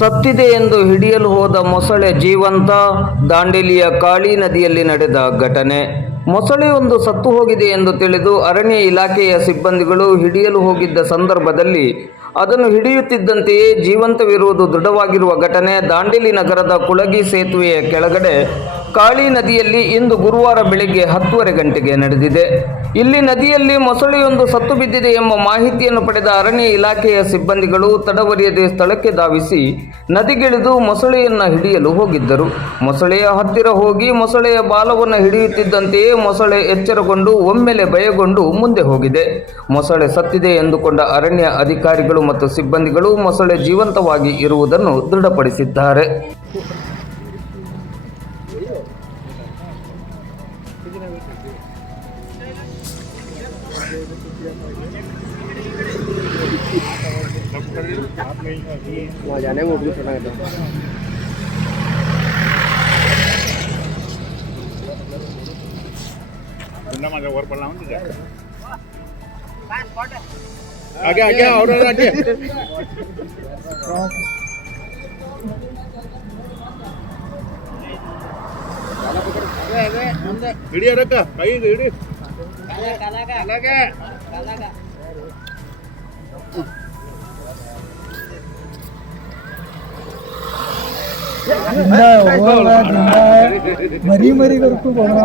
ಸತ್ತಿದೆ ಎಂದು ಹಿಡಿಯಲು ಹೋದ ಮೊಸಳೆ ಜೀವಂತ. ದಾಂಡೇಲಿಯ ಕಾಳಿ ನದಿಯಲ್ಲಿ ನಡೆದ ಘಟನೆ. ಮೊಸಳೆಯೊಂದು ಸತ್ತು ಹೋಗಿದೆ ಎಂದು ತಿಳಿದು ಅರಣ್ಯ ಇಲಾಖೆಯ ಸಿಬ್ಬಂದಿಗಳು ಹಿಡಿಯಲು ಹೋಗಿದ್ದ ಸಂದರ್ಭದಲ್ಲಿ ಅದನ್ನು ಹಿಡಿಯುತ್ತಿದ್ದಂತೆಯೇ ಜೀವಂತವಿರುವುದು ದೃಢವಾಗಿರುವ ಘಟನೆ ದಾಂಡೇಲಿ ನಗರದ ಕುಳಗಿ ಸೇತುವೆಯ ಕೆಳಗಡೆ ಕಾಳಿ ನದಿಯಲ್ಲಿ ಇಂದು ಗುರುವಾರ ಬೆಳಗ್ಗೆ 10:30 ಗಂಟೆಗೆ ನಡೆದಿದೆ. ಇಲ್ಲಿ ನದಿಯಲ್ಲಿ ಮೊಸಳೆಯೊಂದು ಸತ್ತು ಬಿದ್ದಿದೆ ಎಂಬ ಮಾಹಿತಿಯನ್ನು ಪಡೆದ ಅರಣ್ಯ ಇಲಾಖೆಯ ಸಿಬ್ಬಂದಿಗಳು ತಡವರಿಯದೆ ಸ್ಥಳಕ್ಕೆ ಧಾವಿಸಿ ನದಿಗಿಳಿದು ಮೊಸಳೆಯನ್ನು ಹಿಡಿಯಲು ಹೋಗಿದ್ದರು. ಮೊಸಳೆಯ ಹತ್ತಿರ ಹೋಗಿ ಮೊಸಳೆಯ ಬಾಲವನ್ನು ಹಿಡಿಯುತ್ತಿದ್ದಂತೆಯೇ ಮೊಸಳೆ ಎಚ್ಚರಗೊಂಡು ಒಮ್ಮೆಲೆ ಭಯಗೊಂಡು ಮುಂದೆ ಹೋಗಿದೆ. ಮೊಸಳೆ ಸತ್ತಿದೆ ಎಂದುಕೊಂಡ ಅರಣ್ಯ ಅಧಿಕಾರಿಗಳು ಮತ್ತು ಸಿಬ್ಬಂದಿಗಳು ಮೊಸಳೆ ಜೀವಂತವಾಗಿ ಇರುವುದನ್ನು ದೃಢಪಡಿಸಿದ್ದಾರೆ. जाने में भी छोटा है वर पड़ना आगे आगे और आगे वीडियो रखा कहीं वीडियो मरी मरी करको बोलना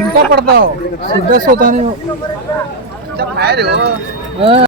उल्टा पड़ता हो सीधा सोता नहीं हो।